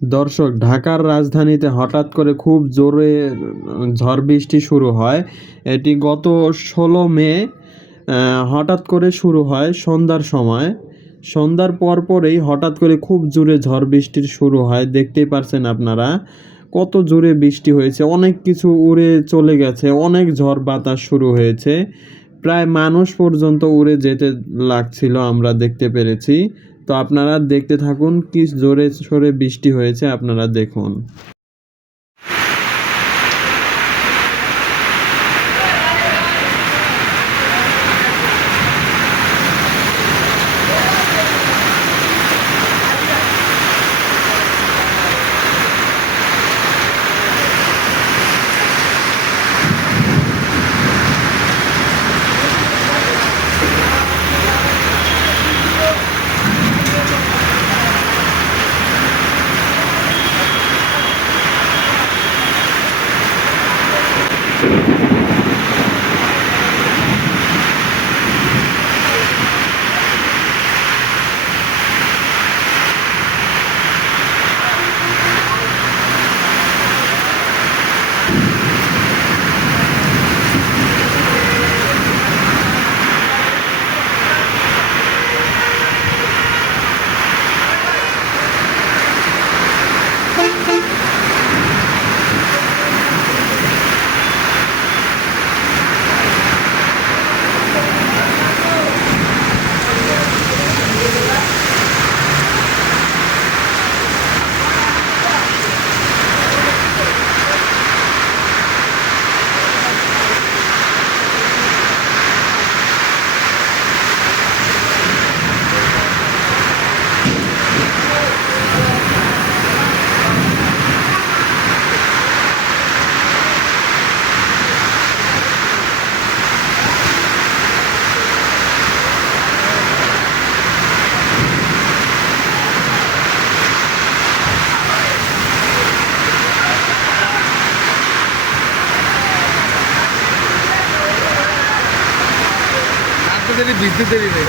দর্শক, ঢাকার রাজধানীতে হঠাৎ করে খুব জোরে ঝড় বৃষ্টি শুরু হয়। এটি গত ষোলো মে হঠাৎ করে শুরু হয় সন্ধ্যার সময়। সন্ধ্যার পর পরেই হঠাৎ করে খুব জোরে ঝড় বৃষ্টির শুরু হয়, দেখতেই পারছেন আপনারা। কত জোরে বৃষ্টি হয়েছে, অনেক কিছু উড়ে চলে গেছে, অনেক ঝড় বাতাস শুরু হয়েছে। প্রায় মানুষ পর্যন্ত উড়ে যেতে লাগছিল, আমরা দেখতে পেরেছি। তো আপনারা দেখতে থাকুন কি জোরে সোরে বৃষ্টি হয়েছে আপনারা দেখুন। দেরি বৃষ্টির নেই।